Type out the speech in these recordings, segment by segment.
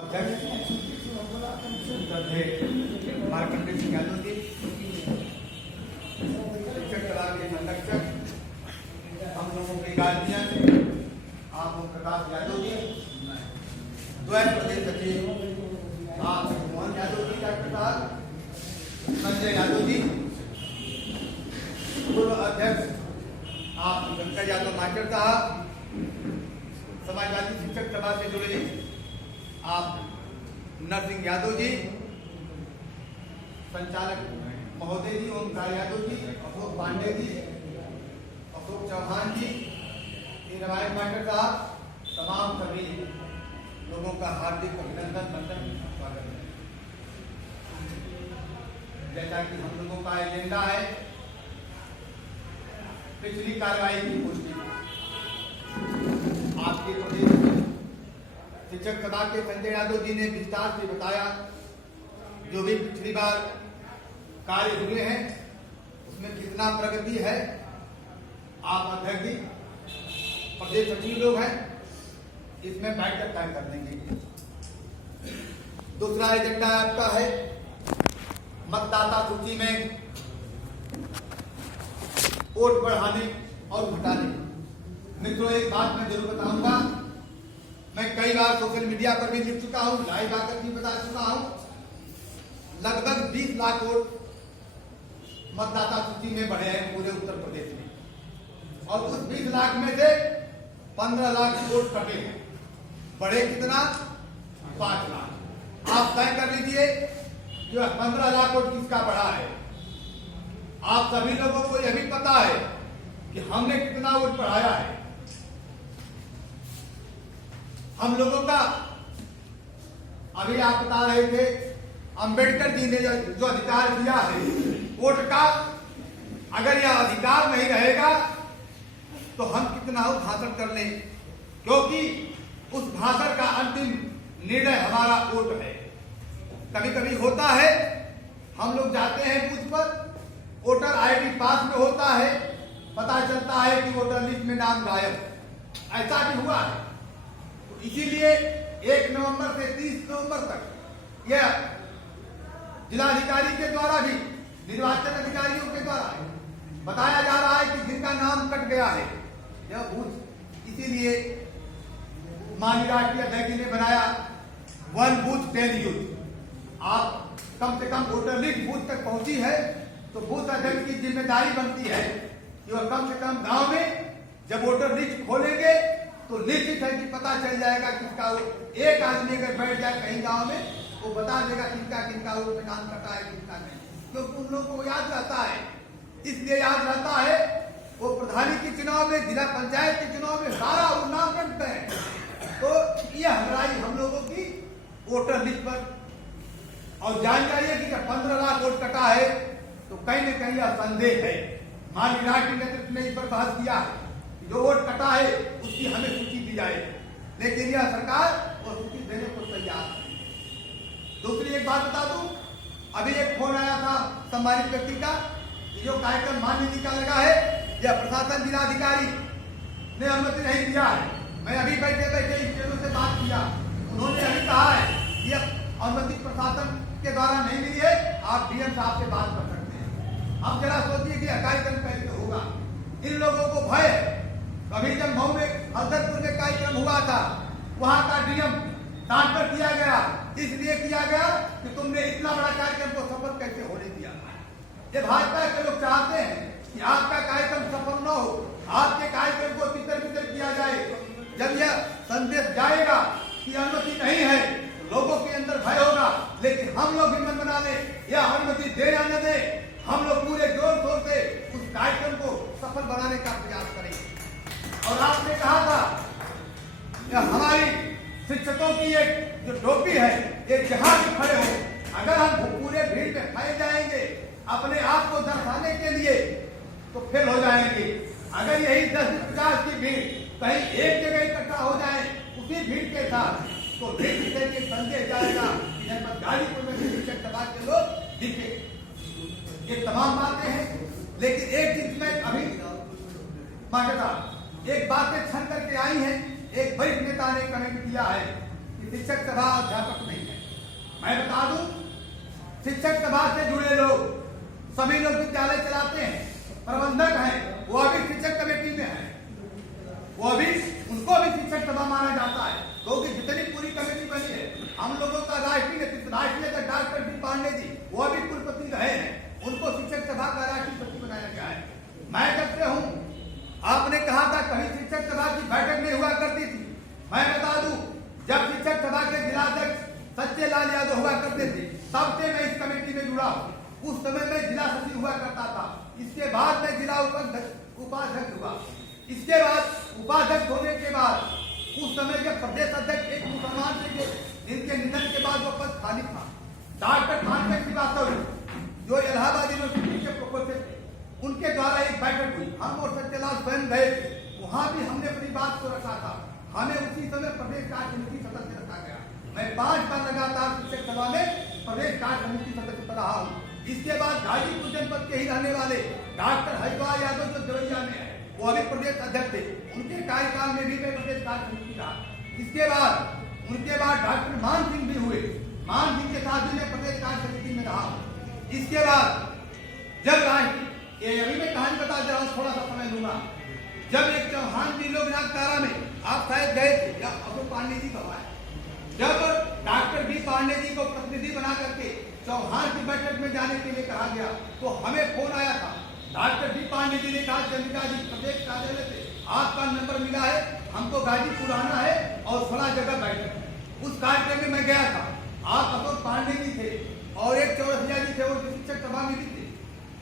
अध्यक्ष मार्कंडेय सिंह यादव जी, शिक्षक कला के संरक्षक हम लोगों के गार्जियन आप प्रकाश यादव जी, द्वैत प्रदेश सचिव आप मोहन यादव जी, डॉक्टर साहब संजय यादव जी, पूर्व अध्यक्ष आप शंकर यादव मास्टर साहब, समाजवादी शिक्षक सभा से जुड़े आप नरसिंह यादव जी, संचालक महोदय जी ओमकार यादव जी, अशोक पांडे जी, अशोक चौहान जी, रवायत मास्टर साहब, तमाम सभी लोगों का हार्दिक अभिनंदन वंदन स्वागत है। जैसा कि हम लोगों का एजेंडा है पिछली कार्रवाई की पुष्टि, आपके प्रदेश शिक्षक सभा के संजय यादव जी ने विस्तार से बताया। जो भी पिछली बार कार्य हुए हैं उसमें कितना प्रगति है, आप अध्यक्ष जी प्रदेश सचिव लोग हैं, इसमें बैठकर तय कर देंगे। दूसरा एजेंडा आपका है मतदाता सूची में वोट बढ़ाने और घटाने। मित्रों, एक बात मैं जरूर बताऊंगा, मैं कई बार सोशल मीडिया पर भी लिख चुका हूं, लाइव आकर भी बता चुका हूं, लगभग 20 लाख वोट मतदाता सूची में बढ़े हैं पूरे उत्तर प्रदेश में, और उस 20 लाख में से 15 लाख वोट कटे हैं। बढ़े कितना? 5 लाख। आप तय कर लीजिए जो 15 लाख वोट किसका बढ़ा है। आप सभी लोगों को यह भी पता है कि हमने कितना वोट बढ़ाया है। हम लोगों का अभी आप बता रहे थे अंबेडकर जी ने जो अधिकार दिया है वोट का, अगर यह अधिकार नहीं रहेगा तो हम कितना हो भाषण कर लें, क्योंकि उस भाषण का अंतिम निर्णय हमारा वोट है। कभी कभी होता है हम लोग जाते हैं बूथ पर, वोटर आईडी पास में होता है, पता चलता है कि वोटर लिस्ट में नाम गायब। ऐसा भी हुआ है। तो इसीलिए 1 नवंबर से 30 नवंबर तक यह जिलाधिकारी के द्वारा भी निर्वाचन अधिकारियों के द्वारा बताया जा रहा है कि जिनका नाम कट गया है यह बूथ, इसीलिए माननीय राष्ट्रीय अध्यक्ष ने बनाया 1 बूथ 10 यूथ। आप कम से कम वोटर लिस्ट बूथ तक पहुंची है तो बूथ अध्यक्ष की जिम्मेदारी बनती है कि वह कम से कम गांव में जब वोटर लिस्ट खोलेंगे तो निश्चित है कि पता चल जाएगा किसका। एक आदमी अगर बैठ जाए कहीं गांव में वो बता देगा किसका किसका वोट में नाम कटा है किसका नहीं, क्योंकि उन लोगों को याद रहता है। इसलिए याद रहता है वो प्रधानी के चुनाव में, जिला पंचायत के चुनाव में सारा वो नाम कटते हैं। तो यह हराई हम लोगों की वोटर लिस्ट पर। और जान जाइए कि जब 15 लाख वोट कटा है तो कहीं न कहीं यह संदेह है। माननीय राष्ट्रीय नेतृत्व ने इस पर बहस किया है कि जो वोट कटा है उसकी हमें सूची दी जाए, लेकिन यह सरकार वो सूची देने को तैयार है। दूसरी एक बात बता दूं, अभी एक फोन आया था सम्मानित व्यक्ति का कि जो कार्यक्रम माननीय जी का लगा है यह प्रशासन जिलाधिकारी ने अनुमति नहीं दिया है। मैं अभी बैठे बैठे इंस्टीट्यूट से बात किया, उन्होंने अभी कहा है कि यह अनुमति प्रशासन के द्वारा नहीं मिली है, आप डीएम साहब से बात कर सकते हैं। अब जरा सोचिए कि कार्यक्रम कैसे होगा। इन लोगों को भय, अभी जब मऊ में हल्दरपुर में कार्यक्रम हुआ था वहां का डीएम ट्रांसफर किया गया, इसलिए किया गया कि तुमने इतना बड़ा कार्यक्रम को सफल कैसे होने दिया। ये भाजपा के लोग चाहते हैं कि आपका कार्यक्रम सफल न हो, आपके कार्यक्रम को तितर बितर किया जाए। जब यह संदेश जाएगा कि अनुमति नहीं है तो लोगों के अंदर भय होगा, लेकिन हम लोग भी मन बना ले या अनुमति दे या न दे, हम लोग पूरे जोर शोर से उस कार्यक्रम को सफल बनाने का प्रयास करेंगे। और आपने कहा था हमारी शिक्षकों की एक जो टोपी है एक जहां भी खड़े हो, अगर हम पूरे भीड़ में फैल जाएंगे अपने आप को दर्शाने के लिए तो फेल हो जाएंगे। अगर यही 10-50 की भीड़ कहीं एक जगह इकट्ठा हो जाए उसी भीड़ के साथ तो भीड़ से संदेश जाएगा कि जनपद गाजीपुर में शिक्षक सभा के लोग दिखे। ये तमाम बातें हैं, लेकिन एक चीज में अभी मास्टर साहब एक बातें छन करके आई हैं। एक वरिष्ठ नेता ने कमेंट किया है कि शिक्षक सभा अध्यापक मैं बता दूं, शिक्षक सभा से जुड़े लोग सभी लोग विद्यालय चलाते हैं, प्रबंधक हैं, वो अभी शिक्षक कमेटी में है, वो अभी उनको भी शिक्षक सभा माना जाता है, क्योंकि जितनी पूरी कमेटी बनी है हम लोगों का राष्ट्रीय नेतृत्व डॉक्टर बी पांडे जी वो अभी कुलपति रहे हैं, उनको शिक्षक सभा का राष्ट्रीय सचिव बनाया गया है। मैं जब से हूँ, आपने कहा था कभी शिक्षक सभा की बैठक नहीं हुआ करती थी, मैं बता दूं जब शिक्षक सभा के जिलाध्यक्ष सच्चे लाल यादव हुआ करते थे तब से मैं इस कमेटी में जुड़ा हूँ। उस समय मैं जिला सचिव हुआ करता था, इसके बाद मैं जिला उपाध्यक्ष हुआ, इसके बाद उपाध्यक्ष होने के बाद उस समय के प्रदेश अध्यक्ष एक मुसलमान थे जिनके निधन के बाद वो पद खाली था, डॉक्टर खान श्रीवास्तव जो इलाहाबाद यूनिवर्सिटी के प्रोफेसर थे, उनके द्वारा एक बैठक हुई, हम और सत्यलाल स्वयं गए थे, वहां भी हमने अपनी बात को रखा था, हमें उसी समय प्रदेश कार्य समिति सदस्य रखा गया। मैं 5 बार लगातार शिक्षक सभा में प्रदेश कार्य समिति सदस्य रहा हूँ। इसके बाद गाजीपुर जनपद के ही रहने वाले डॉक्टर हरिद्वार यादव जो देवरिया में है, वो अभी प्रदेश अध्यक्ष थे, उनके कार्यकाल में भी मैं प्रदेश कार्य समिति रहा। उनके बाद डॉक्टर मान सिंह भी हुए, मान सिंह के साथ भी मैं प्रदेश कार्य समिति में रहा। इसके बाद जब ये अभी मैं कहानी बता दे रहा हूँ, थोड़ा सा समय लूंगा। जब एक चौहान जी लोग नागतारा में आप शायद गए थे या अबू पांडे जी का है, जब डॉक्टर बी पांडे जी को प्रतिनिधि बना करके चौहान की बैठक में जाने के लिए कहा गया तो हमें फोन आया था। डॉक्टर बी पांडे जी ने कहा चंद्रिका जी प्रदेश कार्यालय से आपका नंबर मिला है, हमको गाजीपुर आना है और फला जगह बैठक है। उस कार्यक्रम में मैं गया था, आप अशोक पांडे जी थे और एक चौरसिया जी थे, वो शिक्षक सभा में भी थे,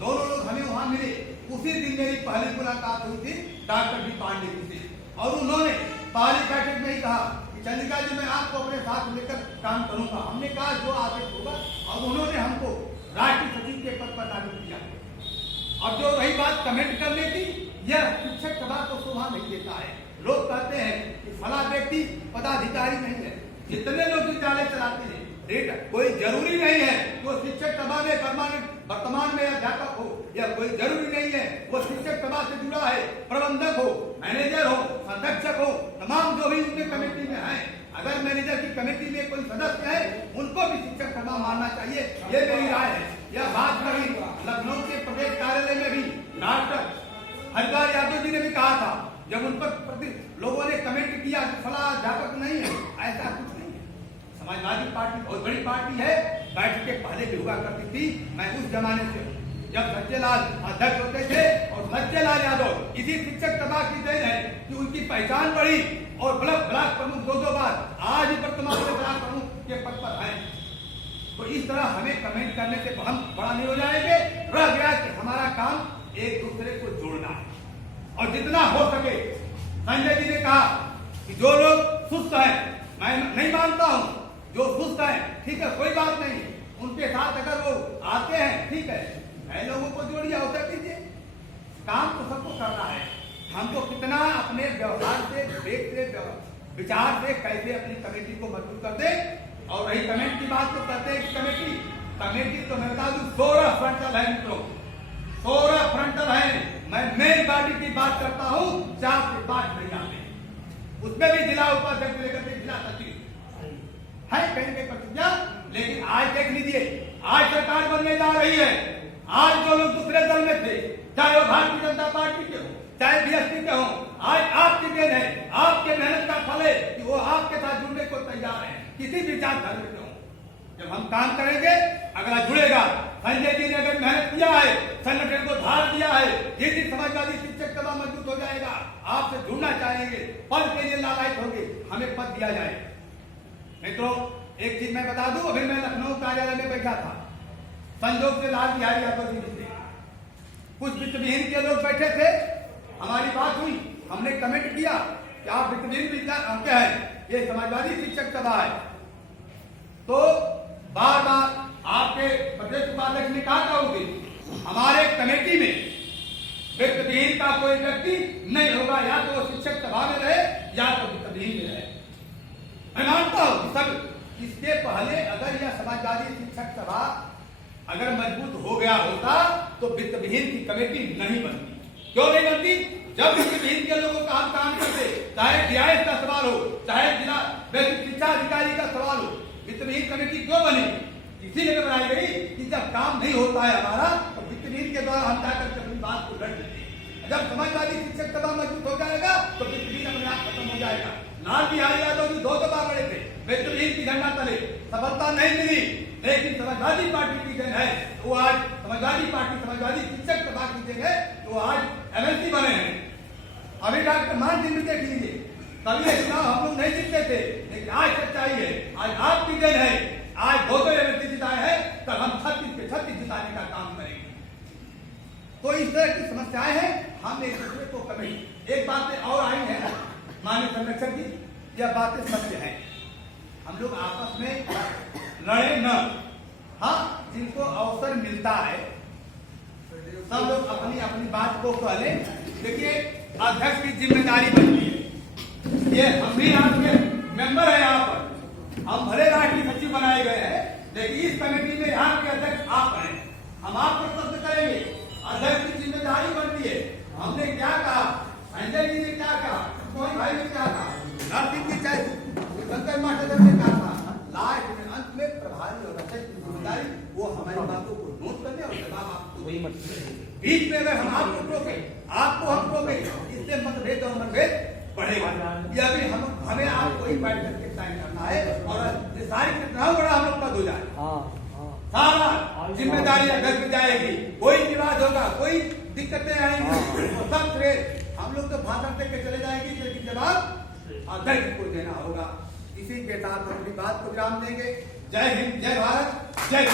दोनों लोग हमें वहां मिले। उसी दिन मेरी पहली मुलाकात हुई थी डॉक्टर बी पांडे जी से और उन्होंने पहली बैठक में ही कहा कि चंद्रिका जी मैं आपको अपने साथ लेकर काम करूंगा। हमने कहा जो आदेश होगा, और उन्होंने हमको राष्ट्रीय सचिव के पद पर नामित किया। अब जो रही बात कमेंट करने की, यह शिक्षक सभा को शोभा नहीं देता है। लोग कहते हैं कि फला व्यक्ति पदाधिकारी नहीं है, जितने लोग विद्यालय चलाते हैं कोई जरूरी नहीं है वो शिक्षक सभा में परमानेंट वर्तमान में अध्यापक हो, या कोई जरूरी नहीं है वो शिक्षक सभा से जुड़ा है, प्रबंधक हो, मैनेजर हो, संरक्षक हो, तमाम जो भी उनके कमेटी में है। अगर मैनेजर की कमेटी में कोई सदस्य है उनको भी शिक्षक सभा मानना चाहिए, ये मेरी राय है। यह बात कही लखनऊ के प्रदेश कार्यालय में भी डॉक्टर हरिद्वार यादव जी ने भी कहा था, जब उन पर लोगों ने कमेंट किया कि फला अध्यापक नहीं है, ऐसा कुछ नहीं है। समाजवादी पार्टी बहुत बड़ी पार्टी है, बैठकें पहले भी हुआ करती थी। मैं उस जमाने से जब सच्चेलाल अध्यक्ष होते थे और सच्चेलाल यादव इसी शिक्षक सभा की देन है कि उनकी पहचान बढ़ी और ब्लॉक प्रमुख 2 बार आज वर्तमान में ब्लॉक प्रमुख के पद पर हैं। तो इस तरह हमें कमेंट करने से हम बड़ा नहीं हो जाएंगे। रह गया कि हमारा काम एक दूसरे को जोड़ना है और जितना हो सके। संजय जी ने कहा कि जो लोग सुस्त हैं, मैं नहीं मानता हूं, जो सुस्त हैं ठीक है कोई बात नहीं, उनके साथ अगर वो आते हैं ठीक है, नए लोगों को जोड़िए, अवसर दीजिए। काम तो सबको करना है, हमको कितना अपने व्यवहार से, विवेक से, विचार से कैसे अपनी कमेटी को मजबूत कर दे। और रही कमेटी की बात तो करते हैं कि कमेटी तो मैं बता दूं 16 फ्रंटल है मित्रों, 16 फ्रंटल है। मैं मेन बॉडी की बात करता हूं, 4 से 5 महीना में, उसमें भी जिला उपाध्यक्ष लेकर के जिला सचिव है कहीं कहीं प्रतिज्ञा। लेकिन आज देख लीजिए, आज सरकार बनने जा रही है। आज जो लोग दूसरे दल में थे, चाहे वो भारतीय जनता पार्टी के हो, चाहे बीएसपी के हो, आज आपकी देन है, आपके मेहनत का फल है कि वो आपके साथ जुड़ने को तैयार है, किसी भी विचारधारा के हो। जब हम काम करेंगे अगला जुड़ेगा। संजय जी ने अगर मेहनत किया है, संगठन को धार दिया है, जिस दिन समाजवादी शिक्षक सभा मजबूत हो जाएगा, आपसे जुड़ना चाहेंगे, पद के लिए लालायित होंगे, हमें पद दिया जाए। मित्रों एक चीज मैं बता दूं, अभी मैं लखनऊ कार्यालय में बैठा था, संजोग से लाल बिहारी यादव जी थे, कुछ वित्तविहीन के लोग बैठे थे, हमारी बात हुई, हमने कमेंट किया कि आप वित्तविहीन क्या है, ये समाजवादी शिक्षक सभा है। तो बार बार आपके प्रदेश उपाध्यक्ष ने कहा होगी हमारे कमेटी में वित्तविहीन का कोई व्यक्ति नहीं होगा, या तो वो शिक्षक सभा में रहे या तो वित्तविहीन में रहे। मैं मानता हूं कि सब इसके पहले अगर यह समाजवादी शिक्षक सभा अगर मजबूत हो गया होता तो वित्तविहीन की कमेटी नहीं बनती। क्यों नहीं बनती? जब वित्तविहीन के लोगों का हम काम करते, चाहे डीआईएस का सवाल हो, चाहे जिला शिक्षा अधिकारी का सवाल हो, वित्तविहीन कमेटी क्यों बनी? इसीलिए बनाई गई कि जब काम नहीं होता है हमारा तो वित्तविहीन के द्वारा हम जाकर के अपनी बात को लड़ लेते हैं। जब समाजवादी शिक्षक सभा मजबूत हो जाएगा तो वित्तविहीन अपने आप खत्म हो जाएगा। लाल बिहारी यादव जी 2 दफा बड़े थे, वित्तविहीन की झंडा तले सफलता नहीं मिली, लेकिन समाजवादी पार्टी की देन है वो आज समाजवादी पार्टी समाजवादी शिक्षक सभा की देन है वो आज एमएलसी बने हैं। अभी डॉक्टर मान जी देख लीजिए, कभी ये चुनाव हम लोग नहीं जीतते थे, लेकिन आज सच्चाई है, आज आपकी देन है, आज 2 एमएलसी जिताए हैं, कल हम 36 के 36 जिताने का काम करेंगे। तो इस तरह की समस्याएं हैं, हम एक दूसरे को कभी एक बातें और आई है माननीय संरक्षक जी, यह बातें सत्य है, हम लोग आपस में लड़े न, हाँ जिनको अवसर मिलता है सब लोग अपनी अपनी बात को कह लें। देखिए अध्यक्ष की जिम्मेदारी बनती है, ये हम भी आपके मेंबर है, यहाँ पर हम भले राष्ट्रीय सचिव बनाए गए हैं, लेकिन इस कमेटी में यहाँ के अध्यक्ष आप हैं, हम आपको प्रश्न करेंगे, अध्यक्ष की जिम्मेदारी बनती है। हमने क्या कहा, संजय जी ने क्या कहा, मोहन भाई ने क्या कहा, नरसिंह जी चाहे शंकर मास्टर ने क्या कहा, लास्ट में अंत में प्रभारी और अध्यक्ष की जिम्मेदारी वो हमारी बातों को नोट करने और जवाब आपको बीच में अगर हम आपको टोके आपको हम टोके, इससे मतभेद और मनभेद बढ़ेगा। यह भी हमें आपको एक बैठ करके तय करना है और ये सारी घटनाओं बड़ा हम लोग पद हो जाए, सारा जिम्मेदारी अध्यक्ष में जाएगी, कोई विवाद होगा, कोई दिक्कतें आएंगी तो सब श्रेय हम लोग तो भाषण दे के चले जाएंगे, लेकिन जवाब अध्यक्ष को देना होगा। इसी के साथ अपनी बात को विराम देंगे। जय हिंद, जय भारत, जय